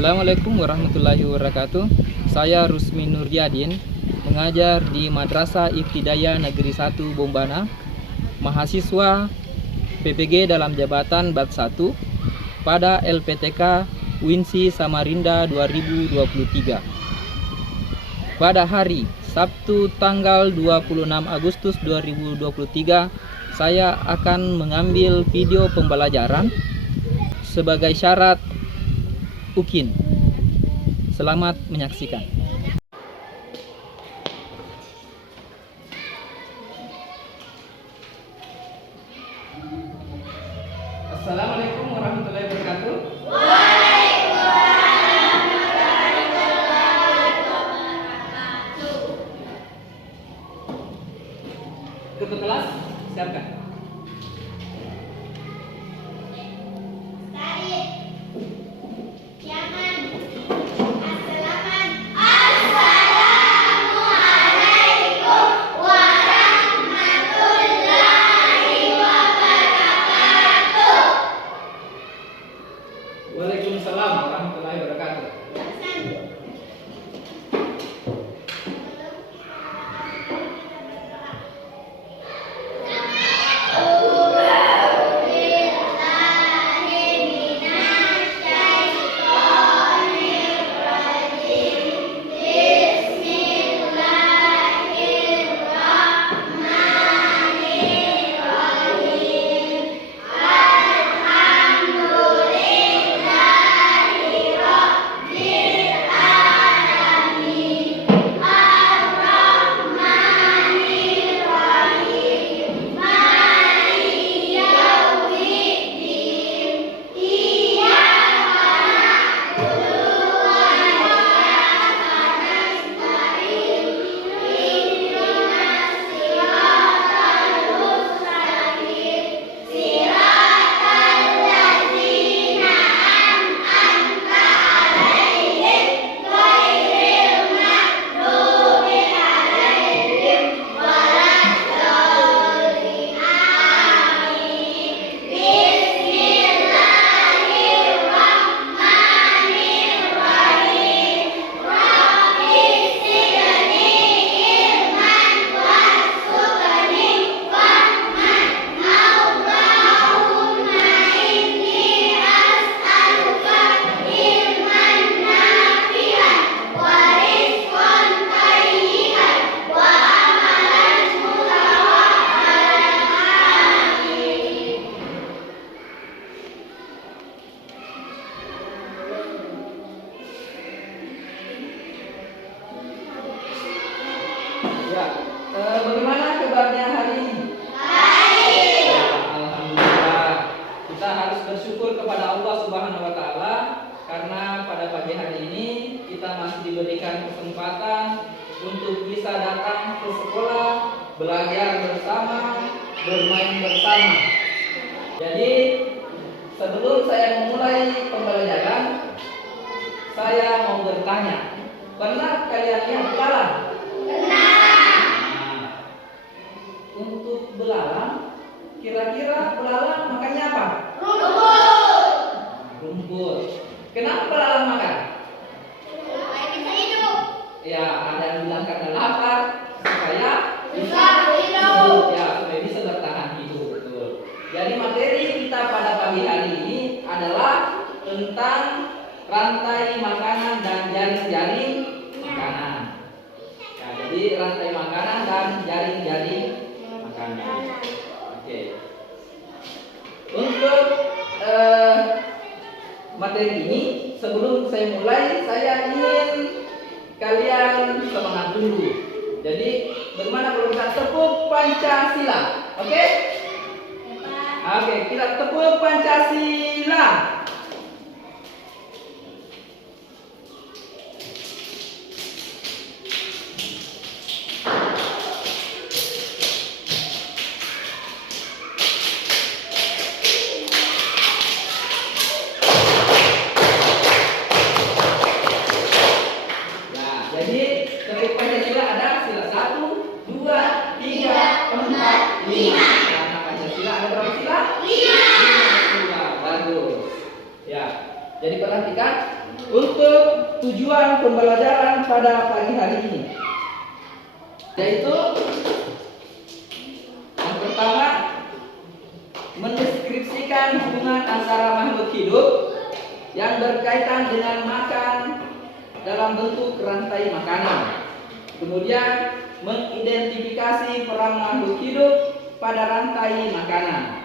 Assalamualaikum warahmatullahi wabarakatuh. Saya Rusmi Nuryadin, mengajar di Madrasah Ibtidaiyah Negeri 1 Bombana, mahasiswa PPG dalam jabatan Bat 1 pada LPTK Winsi Samarinda 2023. Pada hari Sabtu tanggal 26 Agustus 2023, saya akan mengambil video pembelajaran sebagai syarat UKIN. Selamat menyaksikan. Assalamualaikum warahmatullahi wabarakatuh. Ke kelas, siapkan. Waalaikumsalam warahmatullahi wabarakatuh. Ya, bagaimana kabarnya hari ini? Baik. Alhamdulillah. Kita harus bersyukur kepada Allah Subhanahu wa taala karena pada pagi hari ini kita masih diberikan kesempatan untuk bisa datang ke sekolah, belajar bersama, bermain bersama. Jadi, sebelum saya memulai pembelajaran, saya mau bertanya, pernah kalian lihat belalang? Untuk belalang, kira-kira belalang makannya apa? Rumput. Rumput. Kenapa belalang makan? Supaya bisa hidup. Ya, ada yang bilang karena lapar, supaya bisa hidup. Ya, supaya bisa bertahan hidup, betul. Jadi materi kita pada pagi hari ini adalah tentang rantai makanan dan jaring-jaring makanan. Ya, jadi rantai makanan dan jaring-jaring makanan. Oke. Untuk materi ini, sebelum saya mulai, saya ingin kalian semangat dulu. Jadi, bagaimana kalau kita tepuk Pancasila? Oke? Oke, kita tepuk Pancasila. Jadi tepuk Pancasila ada sila 1, 2, 3, 4, 5. Karena Pancasila ada berapa sila? 5 sila. Bagus. Ya. Jadi perhatikan untuk tujuan pembelajaran pada pagi hari ini, yaitu yang pertama, mendeskripsikan hubungan antara makhluk hidup yang berkaitan dengan makan dalam bentuk rantai makanan. Kemudian mengidentifikasi peran makhluk hidup pada rantai makanan.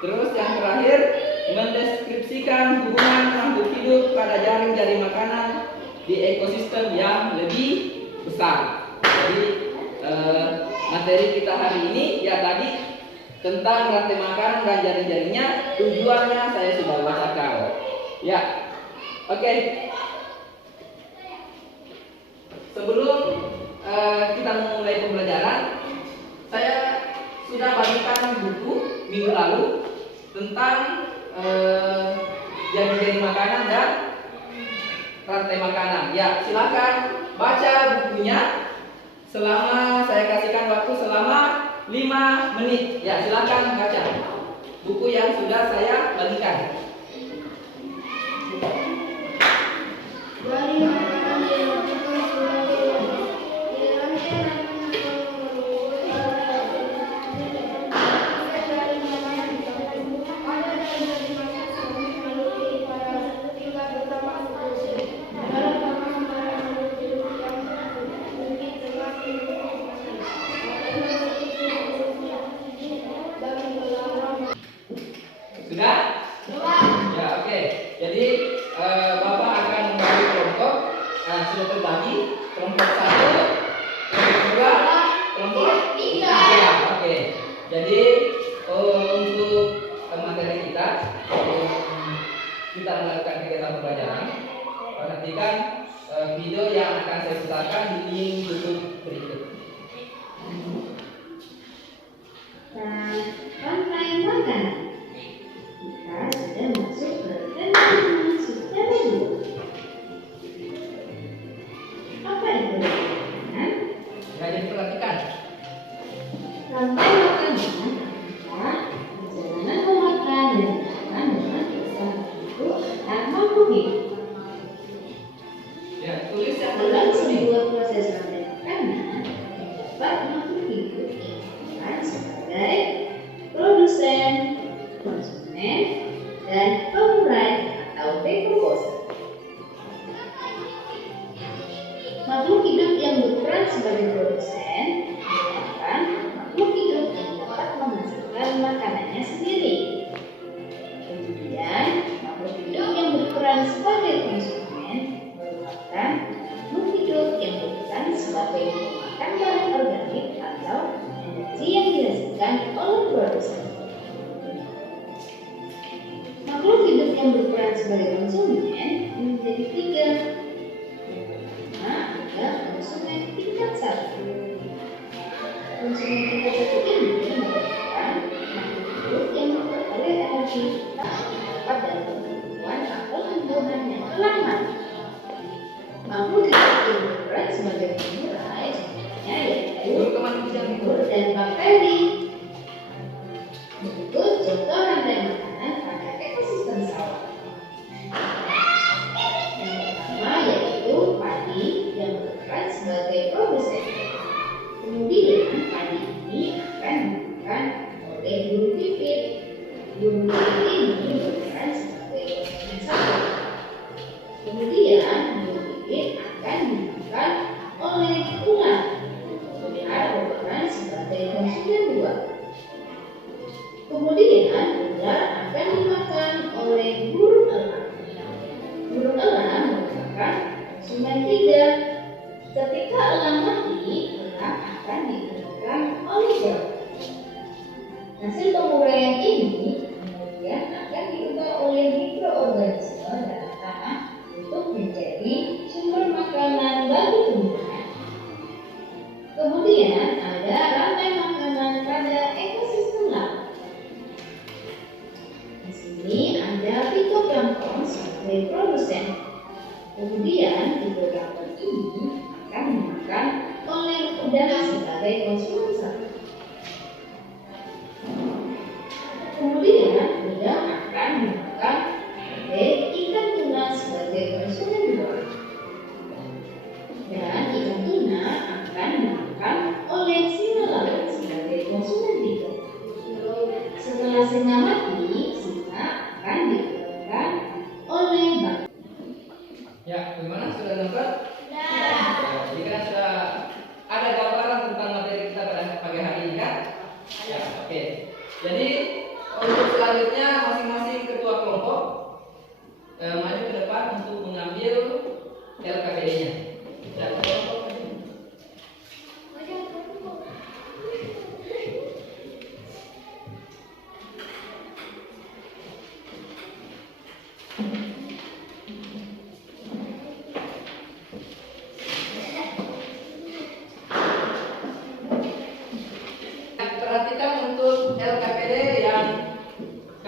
Terus yang terakhir, mendeskripsikan hubungan makhluk hidup pada jaring-jaring makanan di ekosistem yang lebih besar. Jadi materi kita hari ini ya tadi tentang rantai makanan dan jaring-jaringnya, tujuannya saya sudah bacakan. Ya, oke. Sebelum kita memulai pembelajaran, saya sudah bagikan buku minggu lalu tentang jaring-jaring makanan dan rantai makanan. Ya, silakan baca bukunya selama saya kasihkan waktu selama 5 menit. Ya, silakan baca buku yang sudah saya bagikan. Sudah? Ya, oke. Jadi Bapak akan membagi kelompok. Sudah terbagi. Kelompok 1, kelompok 2, kelompok 3. Oke. Jadi untuk materi kita melakukan kegiatan pembelajaran. Perhatikan video yang akan saya putarkan di link YouTube berikut. Rantai makanan. Kita sudah masuk ke tema subtema 2. Apa itu makanan? Ya, jadi perhatikan. Rantai makanan adalah perjalanan memakan dan makan dengan kesan tertentu antar makhluk hidup. Ya, tulis yang Dalam benar ini. sebuah proses rantai makanan, terdapat makhluk hidup yang berperan sebagai produsen, konsumen, dan pengurai atau decomposer. Makhluk hidup yang berperan sebagai produsen merupakan makhluk hidup yang dapat menghasilkan makanannya sendiri. Kemudian, makhluk hidup yang berperan sebagai konsumen merupakan makhluk hidup yang berperan sebagai pemakan bahan organik atau energi yang dihasilkan oleh produsen. Makhluk hidup yang berperan sebagai konsumen menjadi 3. Yang pertama adalah konsumen tingkat 1. Konsumen tingkat 1 ini merupakan makhluk hidup yang memperoleh energi dapat dari tumbuhan atau tumbuhan yang telah mati. Makhluk hidup yang berperan sebagai pengurai contohnya yaitu jamur dan bakteri. Berikut contoh rantai makanan pada ekosistem sawah. Yang pertama yaitu padi yang berperan sebagai produsen. Kemudian padi ini akan dimakan oleh burung pipit. Burung pipit ini berperan sebagai konsumen satu. Kemudian burung pipit akan dimakan oleh ular. Ular berperan sebagai konsumen 2. Kemudian ular akan dimakan oleh burung elang. Burung elang merupakan konsumen 3. Ketika elang mati, elang akan dimakan oleh jeruk. Hasil penguraian ini kemudian akan diubah oleh mikroorganisme dalam tanah untuk menjadi sumber makanan bagi tumbuhan. Kemudian ada rantai makanan pada ekosistem laut. Di sini ada fitoplankton sebagai produsen. Kemudian fitoplankton ini akan dimakan oleh udang sebagai konsumen satu. Kemudian udang akan dimakan oleh ikan tuna sebagai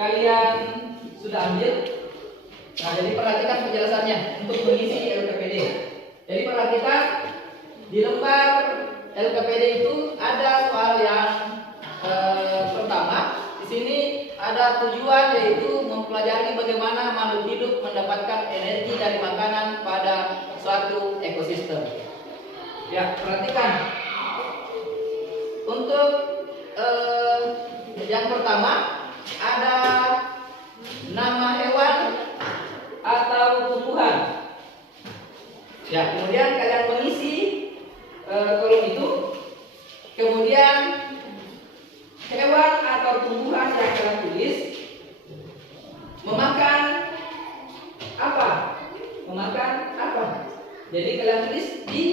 kalian sudah ambil. Nah, jadi perhatikan penjelasannya untuk mengisi LKPD. Jadi perhatikan di lembar LKPD itu ada soal yang pertama. Di sini ada tujuan, yaitu mempelajari bagaimana makhluk hidup mendapatkan energi dari makanan pada suatu ekosistem. Ya, perhatikan. Untuk yang pertama ada nama hewan atau tumbuhan. Ya, kemudian kalian mengisi kolom itu. Kemudian hewan atau tumbuhan yang kalian tulis memakan apa? Memakan apa? Jadi kalian tulis di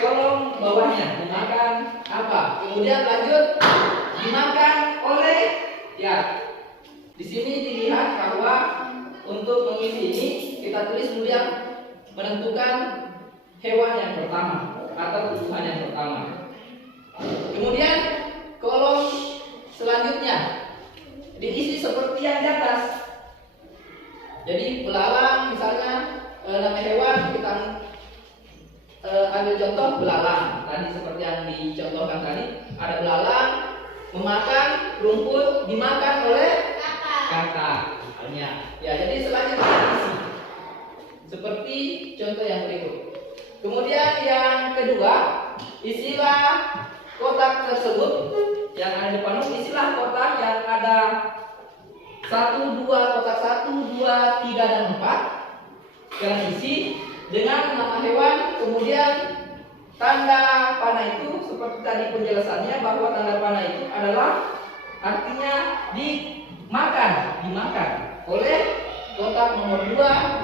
kolom bawahnya, memakan apa? Kemudian lanjut, dimakan oleh, ya. Di sini dilihat bahwa untuk mengisi ini kita tulis kemudian menentukan hewan yang pertama atau tumbuhan yang pertama. Kemudian kolom selanjutnya diisi seperti yang di atas. Jadi belalang misalnya, nama hewan kita ambil contoh belalang. Tadi seperti yang dicontohkan tadi, ada belalang memakan rumput, dimakan oleh katak. Misalnya. Ya, jadi selanjutnya diisi seperti contoh yang berikut. Kemudian yang kedua, isilah kotak tersebut yang ada di depan, isilah kotak yang ada 1, 2, kotak 1, 2, 3 dan 4. Kalian isi dengan nama hewan, kemudian tanda panah itu seperti tadi penjelasannya, bahwa tanda panah itu adalah artinya dimakan oleh kotak nomor 2,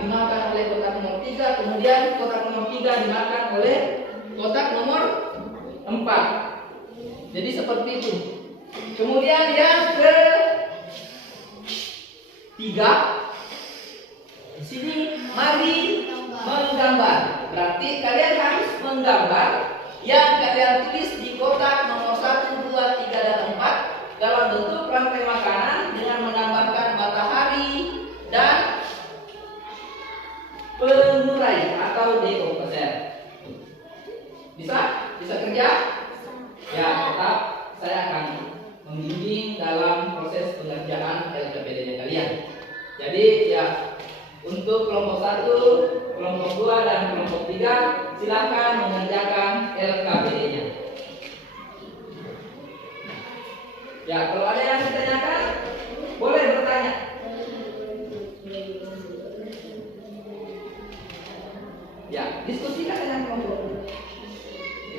dimakan oleh kotak nomor 3, kemudian kotak nomor 3 dimakan oleh kotak nomor 4. Jadi seperti itu. Kemudian yang ketiga, di sini mari menggambar. Berarti kalian harus menggambar yang kalian tulis di kotak nomor 1, 2, 3 dan 4 dalam bentuk rantai makanan dengan menggambarkan matahari dan pengurai atau decomposer. Bisa kerja? Ya, tetap saya akan membimbing dalam proses pengerjaan LKPD-nya kalian. Jadi ya, untuk kelompok 1, kelompok 2 dan kelompok 3 silahkan mengerjakan LKPD-nya. Ya, kalau ada yang ditanyakan boleh bertanya. Ya, diskusikan dengan kelompok.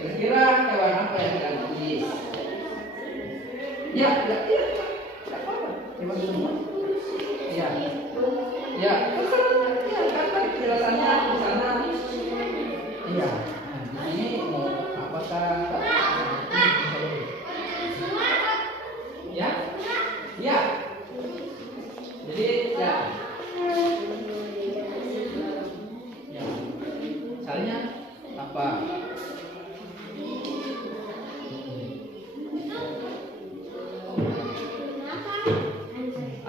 Kira-kira hewan apa yang kalian tulis? Ya, tidak apa-apa. Hewan semua. Ya, ya, kan tadi penjelasannya di sana. Iya. Nah, ini mau apakah? Ya, ya. Jadi ya. Ya. Misalnya apa?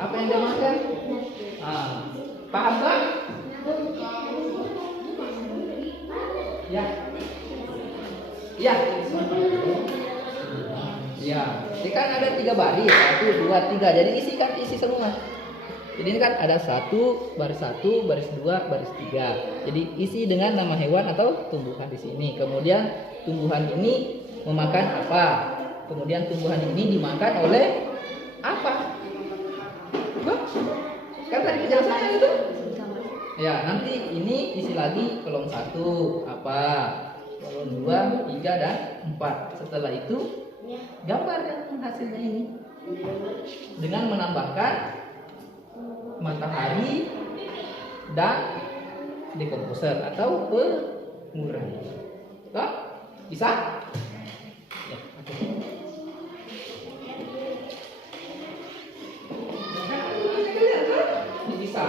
Apa yang dia makan? Paham kan? Ya. Ya. Ya. Ini kan ada 3 baris, 1, 2, 3. Jadi isi semua. Jadi ini kan ada 1, baris 1, baris 2, baris 3. Jadi isi dengan nama hewan atau tumbuhan di sini. Kemudian tumbuhan ini memakan apa? Kemudian tumbuhan ini dimakan oleh apa? Kan tadi penjelasannya itu. Ya, nanti ini isi lagi kolom 1 apa? Kolom 2, 3 dan 4. Setelah itu gambarkan hasilnya ini dengan menambahkan matahari dan decomposer atau pengurai. Bisa? Ya, bisa.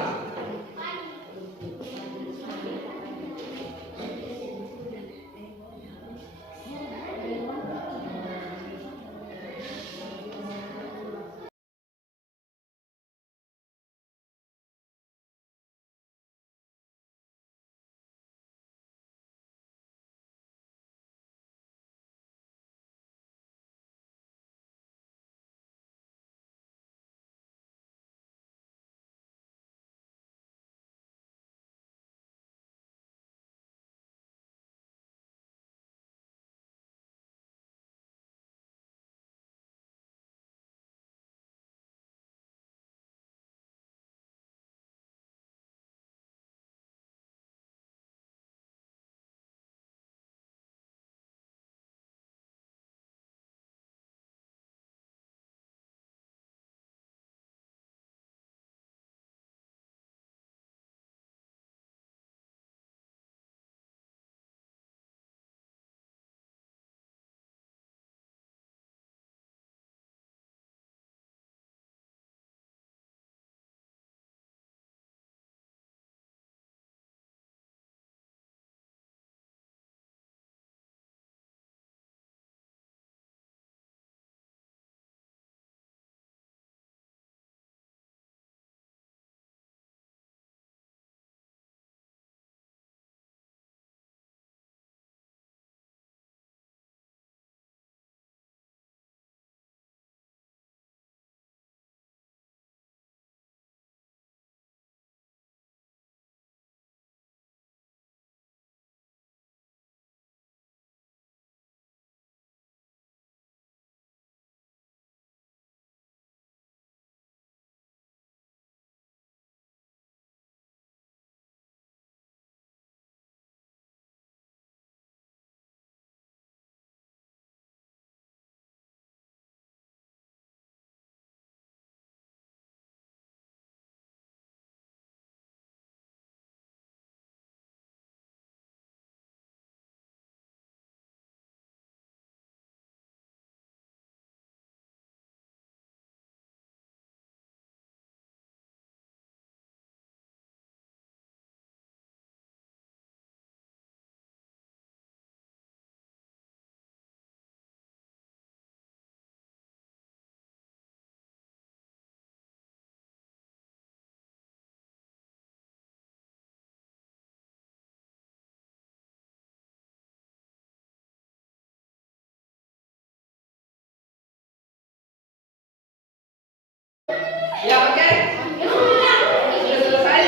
Ya, oke. Sudah selesai?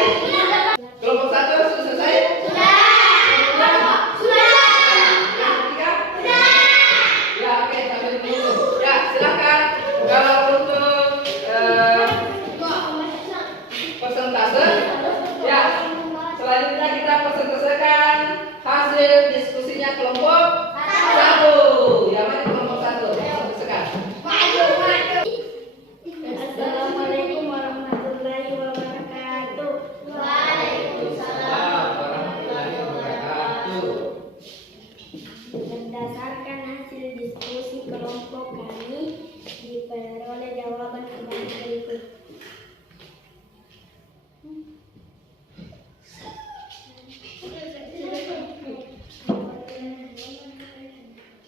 Kelompok 1 sudah selesai? Yang ketiga? Ya, oke, sambil menunggu. Ya, silakan. Kalau untuk persentase, ya, selanjutnya kita persentasekan hasil diskusinya kelompok 1. Ya, mari kelompok 1 persentasekan. Assalamualaikum warahmatullahi wabarakatuh. Waalaikumsalam warahmatullahi wabarakatuh. Berdasarkan hasil diskusi kelompok kami, diperoleh jawaban sebagai berikut.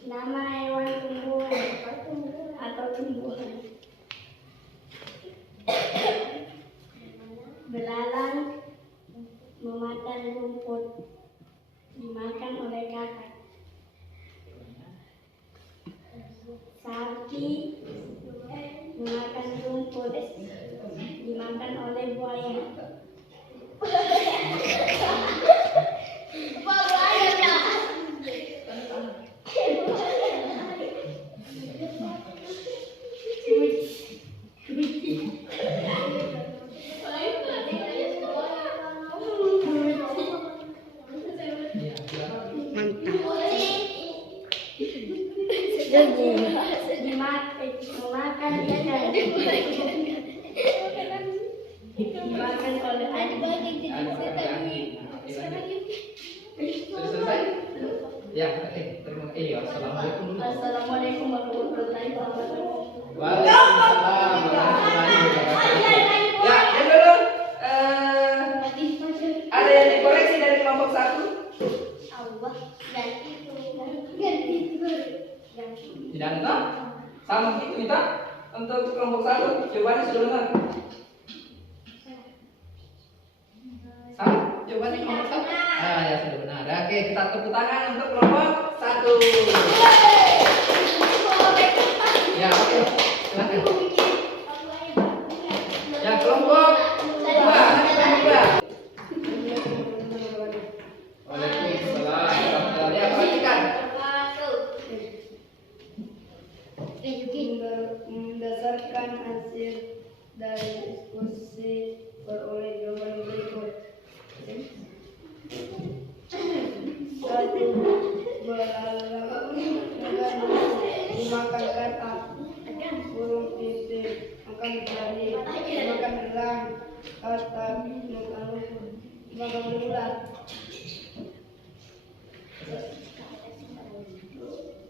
Nama hewan tumbuhan atau tumbuhan. Belalang memakan rumput, dimakan oleh kakak. Sapi memakan rumput, dimakan oleh buaya. Memakan ikan, dimakan oleh Sudah selesai? Ya, oke. Terima kasih. Assalamualaikum dulu. Assalamualaikum warahmatullahi wabarakatuh. Waalaikumsalam warahmatullahi wabarakatuh. Ya, yang dulu. Ada yang dikoreksi dari kelompok 1? Allah ganti. Tidak entah. Sama itu minta. Untuk kelompok 1, jawabannya sudah benar. Sama, jawabannya kelompok 1. Ah, ya sudah benar. Oke, kita tepuk tangan untuk kelompok 1. Ya, oke. Silakan. Ya, kelompok 2. Waalaikumsalam. Ya, perhatikan. Berdasarkan hasil dari diskusi beroleh jawaban berikut. 1. Belalang dimakan katak, burung pipit makan tali, makan elang, katak makan rumput, makan ular.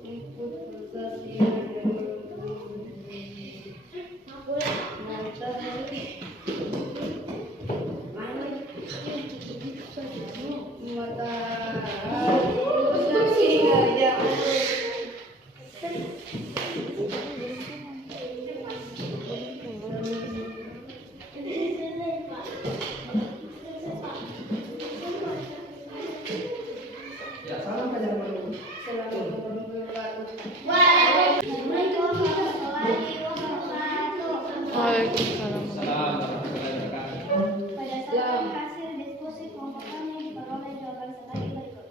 Rumput bersasi Ya, salam aja dulu. Salam warahmatullahi wabarakatuh. Berdasarkan hasil diskusi kelompok kami diperoleh jawaban sebagai berikut.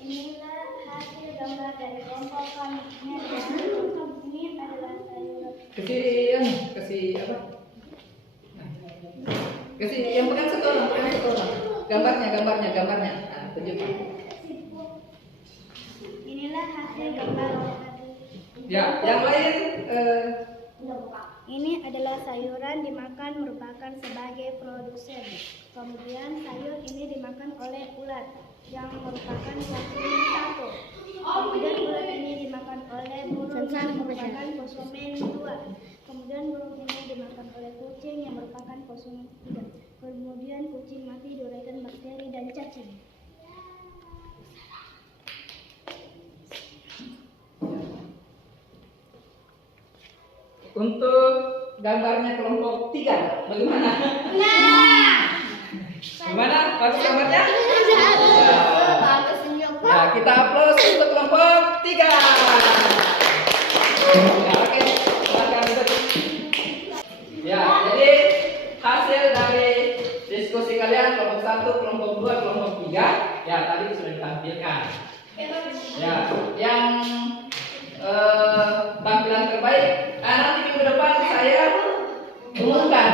Inilah hasil gambar dari kelompok kami. Ini adalah sayuran. Kasih apa? Kasih yang pegang satu orang, pegang satu orang. Gambarnya. Nah, tunjukkan. Inilah hasil gambar. Ya, yang lain Ini adalah sayuran dimakan merupakan sebagai produsen. Kemudian sayur ini dimakan oleh ulat yang merupakan konsumen 1. Kemudian ulat ini dimakan oleh burung yang merupakan konsumen 2. Kemudian burung ini dimakan oleh kucing yang merupakan konsumen 3. Kemudian kucing mati diuraikan bakteri dan cacing. untuk gambarnya kelompok 3, bagaimana? Gimana? Bagus gambarnya? Bagus senyum. Nah, kita aplaus untuk kelompok 3. Ya, oke. Silakan duduk. Ya, jadi hasil dari diskusi kalian kelompok 1, kelompok 2, kelompok 3 ya tadi sudah ditampilkan. Ya, yang tampilan terbaik nanti minggu depan saya umumkan.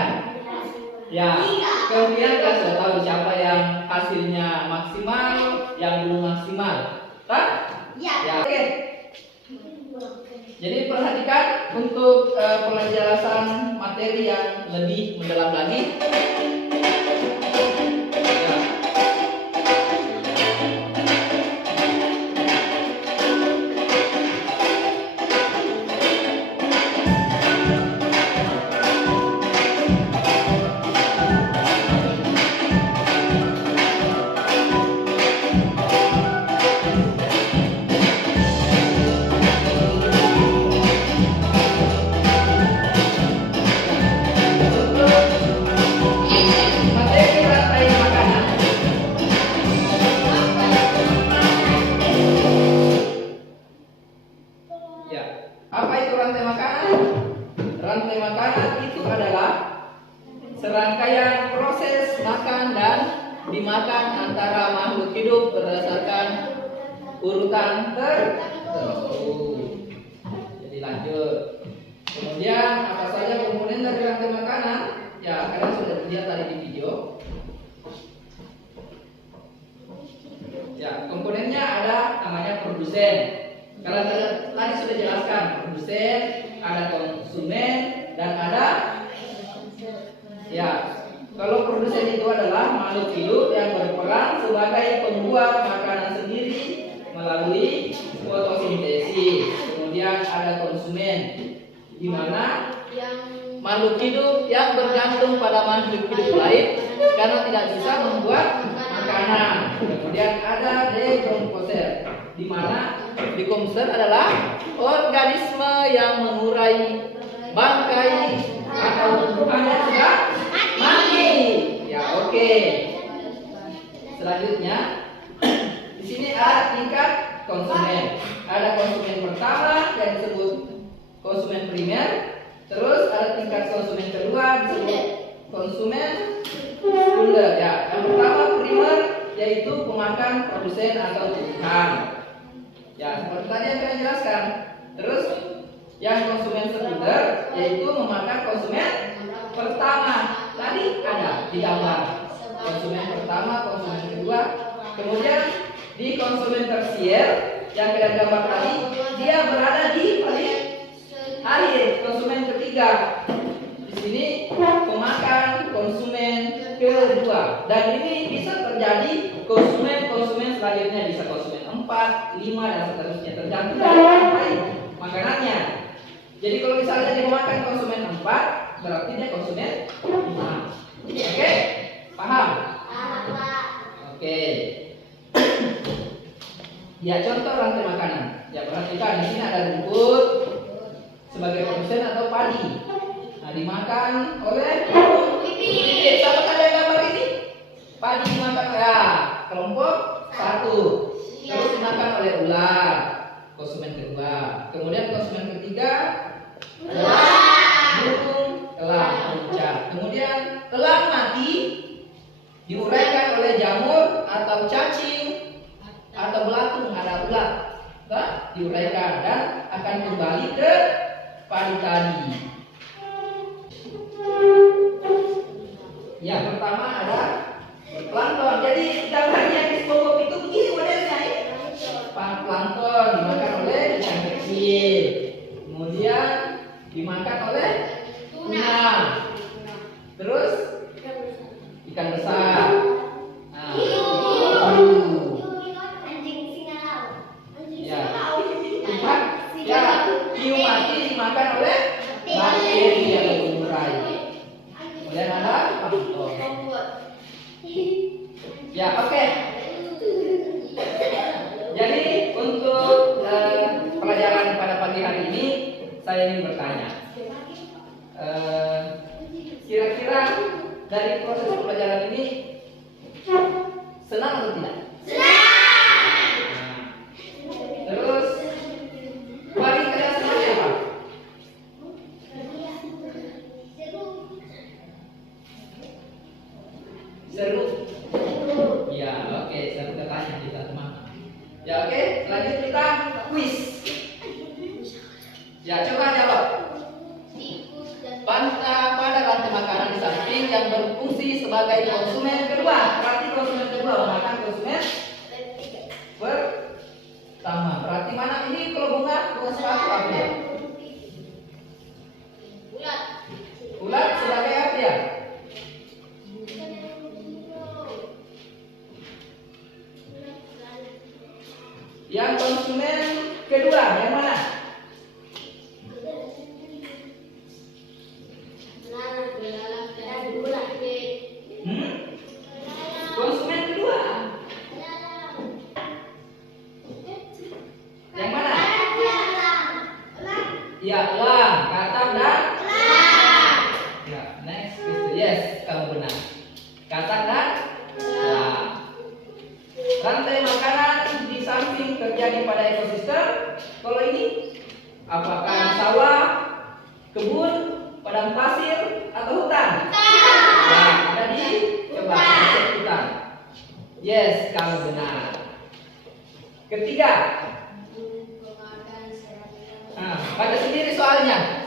Ya, kemudian kita sudah tahu siapa yang hasilnya maksimal, yang belum maksimal. Tak? Ya, oke. Jadi perhatikan untuk penjelasan materi yang lebih mendalam lagi. Ya. Materi rantai makanan. Ya, apa itu rantai makanan? Rantai makanan itu adalah serangkaian proses makan dan dimakan antara makhluk hidup berdasarkan urutan tertentu. Jadi lanjut. Kemudian apa saja komponen dari rantai makanan? Ya, kalian sudah lihat tadi di video. Ya, komponennya ada namanya produsen. Kalian tadi sudah jelaskan produsen, ada konsumen dan ada ya. Kalau produsen itu adalah makhluk hidup yang berperan sebagai pembuat makanan sendiri melalui fotosintesis. Kemudian ada konsumen, di mana makhluk hidup yang bergantung pada makhluk hidup lain karena tidak bisa membuat makanan. Kemudian ada dekomposer, di mana dekomposer adalah organisme yang mengurai bangkai atau tumbuhan yang sudah mati. Ya, oke. Selanjutnya di sini ada tingkat konsumen. Ada konsumen pertama yang disebut konsumen primer. Terus ada tingkat konsumen kedua disebut konsumen sekunder. Ya, yang pertama primer yaitu pemakan produsen atau tumbuhan. Ya, seperti tadi yang saya jelaskan. Terus yang konsumen sekunder yaitu memakan konsumen pertama. Tadi ada di gambar. Konsumen pertama, konsumen kedua. Kemudian di konsumen tersier yang kalian gambar tadi, dia berada di paling akhir, konsumen ketiga. Di sini pemakan konsumen kedua. Dan ini bisa terjadi konsumen selanjutnya, bisa konsumen 4, 5 dan seterusnya, tergantung dari makanannya. Jadi kalau misalnya dia memakan konsumen 4, berarti dia konsumen 5. Oke? Paham? Oke. Ya, contoh rantai makanan. Ya, perhatikan di sini ada rumput sebagai produsen atau padi. Nah, dimakan oleh bibit. Siapa tadi yang gambar ini? Padi dimakan ya, kelompok 1. Terus dimakan oleh ular, konsumen kedua. Kemudian konsumen ketiga adalah burung elang puncak. Kemudian elang mati diuraikan oleh jamur atau cacing atau belatung, ada ulat, diuraikan dan akan kembali ke padi tadi. Yang pertama ada plankton. Jadi gambarnya di SpongeBob itu begini modelnya ya. Plankton dimakan oleh ikan kecil, kemudian dimakan oleh tuna, terus ikan besar. Nah, hiu mati dimakan oleh bakteri yang mengurai. Kemudian ada plankton. Ya, oke. Jadi untuk pelajaran pada pagi hari ini saya ingin bertanya, kira-kira dari proses pembelajaran ini Senang atau tidak? Senang. Terus paling tidak senangnya apa? Seru. Ya, oke, seru katanya kita teman. Ya, oke, lanjut kita quiz. Ya, coba jawab. Pada rantai makanan di samping yang berfungsi sebagai konsumen kedua. Berarti konsumen kedua makan konsumen pertama. Berarti mana ini kalau bunga sepatu apa ya? Ulat sebagai apa ya? Yang konsumen kedua yang mana? Konsumen kedua. Yang mana? Ya, elang, katak dan ya, next question. Yes, kamu benar. Katak dan elang. Rantai makanan di samping terjadi pada ekosistem. Kalau ini apakah sawah, kebun, padang pasir atau hutan? Nah, ada di coba cek hutan. Yes, kamu benar. Ketiga. Nah, baca sendiri soalnya.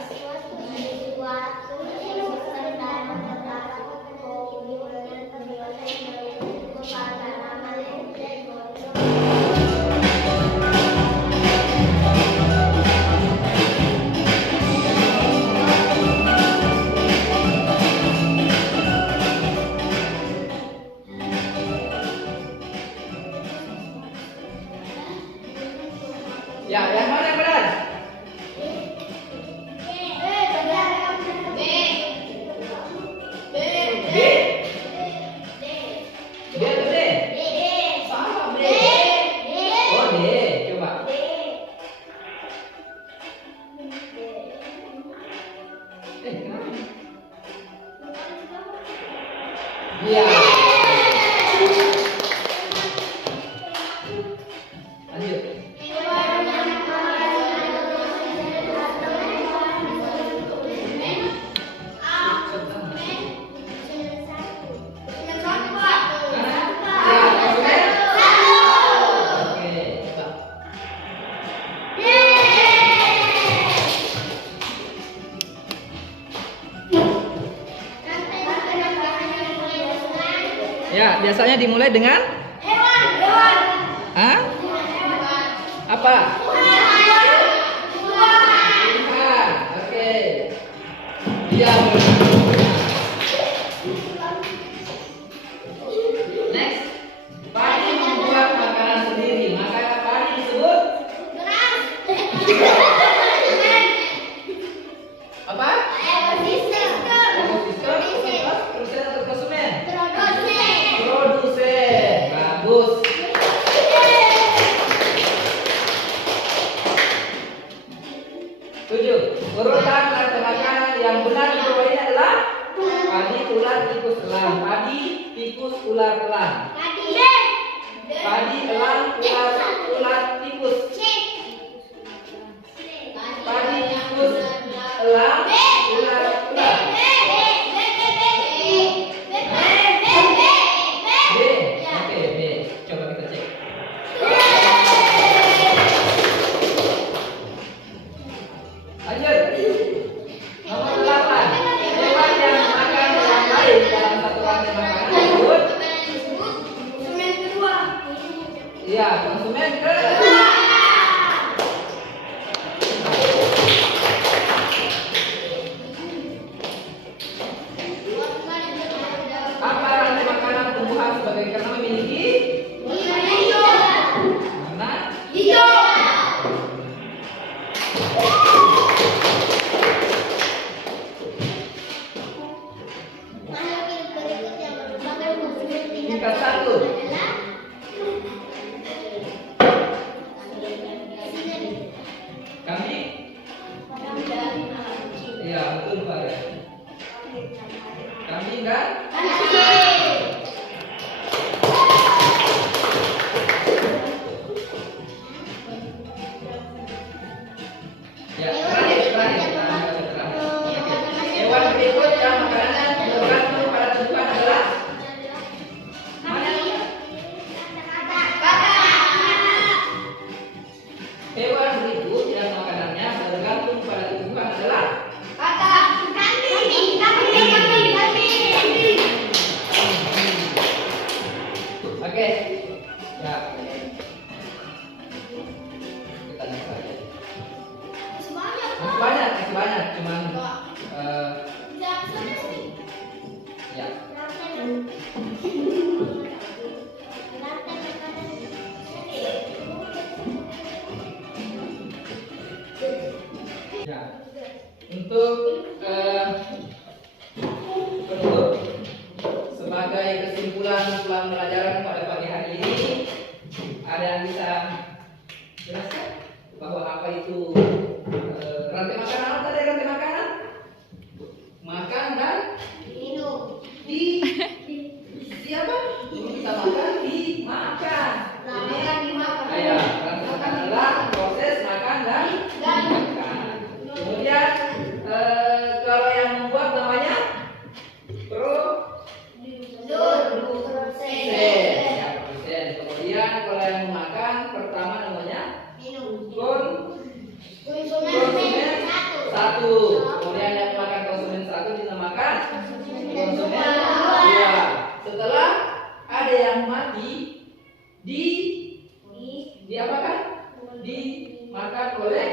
Ya, yang mana yang benar? B. B atau D? Sama B. Oh, D. Coba. Kenapa? Iya. Lanjut. Ya, biasanya dimulai dengan Hewan. Hah? Apa? Tuhan. Oke. Iya. Next. Padi membuat makanan sendiri. Maka padi disebut apa? Ekosistem. Produsen atau konsumen? Produsen. Bagus. Tujuh. Urutan rantai makanan yang benar di bawah ini adalah padi, ulat, tikus, elang. Padi, tikus, ulat, elang. Padi, elang, ulat, tikus. Padi, tikus, elang, ulat, ulat. B. Oke, B. Coba kita cek. Lanjut. Nomor 8. Hewan yang makan orang lain dalam satu rantai makanan disebut iya, konsumen kedua. Apa rantai makanan tumbuhan sebagai karena memiliki mana? Tingkat 1. Kambing? Iya, betul Pak. Kambing kan? sebagai kesimpulan pelajaran pada pagi hari ini, ada yang bisa jelaskan bahwa apa itu rantai makanan? Apa tadi rantai makanan? Makan dan Minum. di apa? Kita makan, dimakan. Jadi, ya, rantai makan adalah proses makan dan makan. Kemudian kalau yang membuat namanya proses. Ya, proses. Kemudian kalau yang memakan pertama namanya konsumen satu. Kemudian yang memakan konsumen satu dinamakan konsumen dua. Setelah ada yang mati diapakan? Dimakan oleh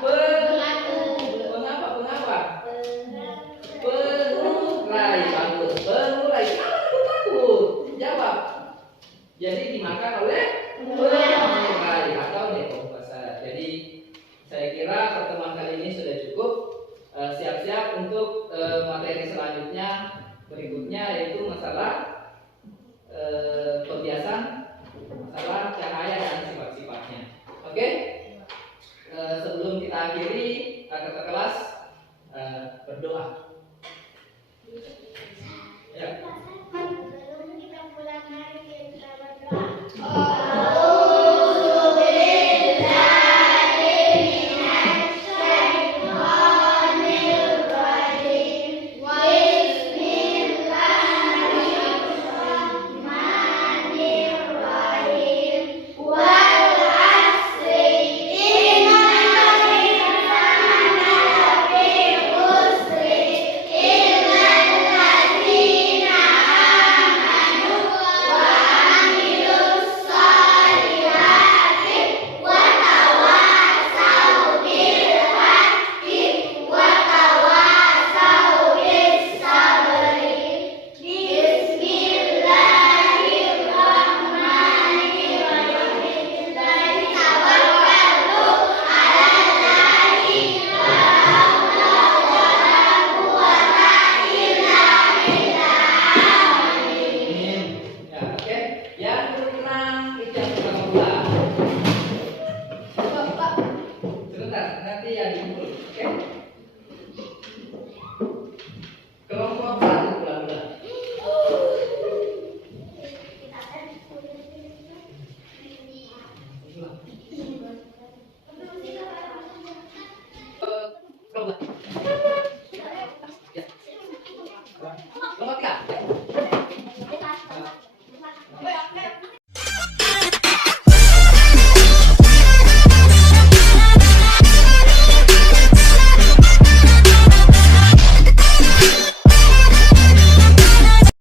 pengapa? Penurai. Bagus. Penurai. Kenapa takut? Jawab. Jadi dimakan oleh penurai atau dekomposer. Jadi saya kira pertemuan kali ini sudah cukup. Siap-siap untuk materi selanjutnya berikutnya, yaitu masalah pembiasan masalah cahaya dan sifat-sifatnya. Oke? Sebelum kita akhiri kata kelas, berdoa. Ya. Sebelum kita pulang hari kita berdoa. Kelompok 3.